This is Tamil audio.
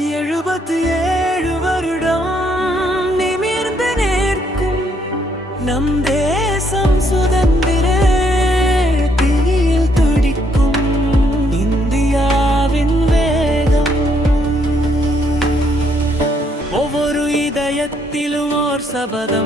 77 வருடம் நிமிர்ந்து நிற்கும் நம் தேசம் சுதந்திர தீயில் துடிக்கும் இந்தியாவின் வேகம். ஒவ்வொரு இதயத்திலும் ஓர் சபதம்.